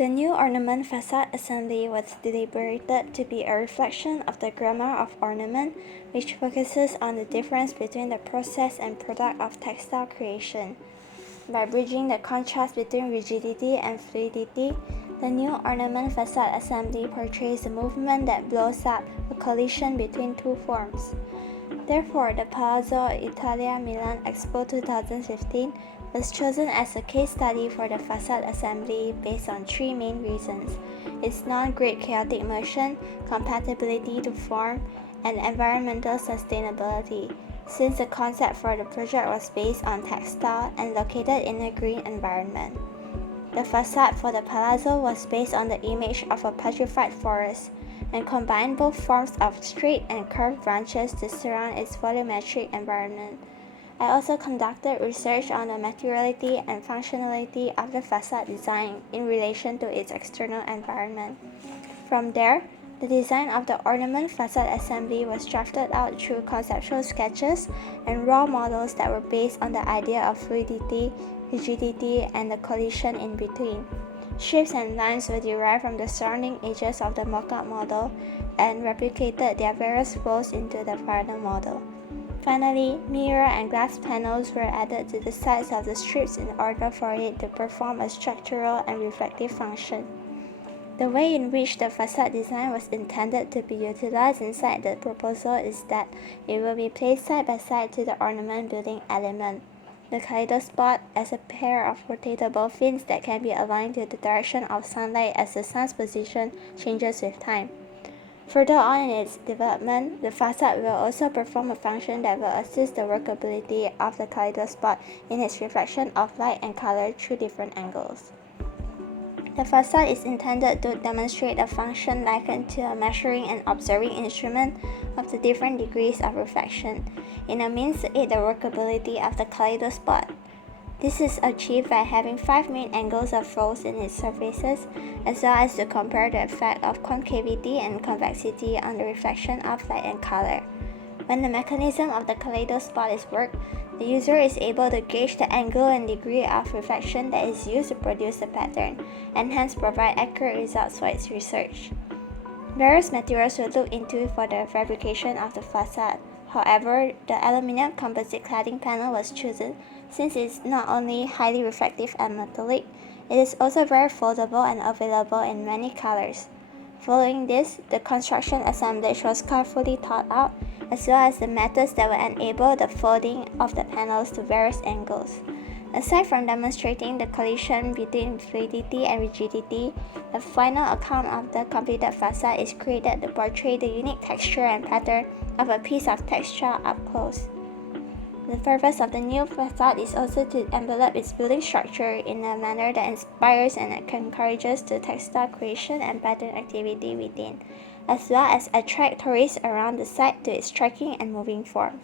The new ornament facade assembly was deliberated to be a reflection of the grammar of ornament, which focuses on the difference between the process and product of textile creation. By bridging the contrast between rigidity and fluidity, the new ornament facade assembly portrays a movement that blows up a collision between two forms. Therefore, the Palazzo Italia Milan Expo 2015 was chosen as a case study for the facade assembly based on three main reasons: its non-grade chaotic motion, compatibility to form, and environmental sustainability, since the concept for the project was based on textile and located in a green environment. The facade for the palazzo was based on the image of a petrified forest, and combined both forms of straight and curved branches to surround its volumetric environment. I also conducted research on the materiality and functionality of the facade design in relation to its external environment. From there, the design of the ornament facade assembly was drafted out through conceptual sketches and raw models that were based on the idea of fluidity, rigidity, and the collision in between. Shapes and lines were derived from the surrounding edges of the mock-up model and replicated their various folds into the final model. Finally, mirror and glass panels were added to the sides of the strips in order for it to perform a structural and reflective function. The way in which the facade design was intended to be utilized inside the proposal is that it will be placed side by side to the ornament building element. The kaleidoscope as a pair of rotatable fins that can be aligned to the direction of sunlight as the sun's position changes with time. Further on in its development, the facade will also perform a function that will assist the workability of the kaleidoscope in its reflection of light and color through different angles. The facade is intended to demonstrate a function likened to a measuring and observing instrument of the different degrees of reflection, in a means to aid the workability of the kaleidoscope. This is achieved by having 5 main angles of folds in its surfaces, as well as to compare the effect of concavity and convexity on the reflection of light and color. When the mechanism of the kaleidoscope is worked, the user is able to gauge the angle and degree of reflection that is used to produce the pattern, and hence provide accurate results for its research. Various materials were looked into for the fabrication of the facade. However, the aluminum composite cladding panel was chosen since it is not only highly reflective and metallic, it is also very foldable and available in many colors. Following this, the construction assemblage was carefully thought out, as well as the methods that will enable the folding of the panels to various angles. Aside from demonstrating the collision between fluidity and rigidity, the final account of the completed facade is created to portray the unique texture and pattern of a piece of textile up close. The purpose of the new facade is also to envelop its building structure in a manner that inspires and encourages the textile creation and pattern activity within, as well as attract tourists around the site to its striking and moving form.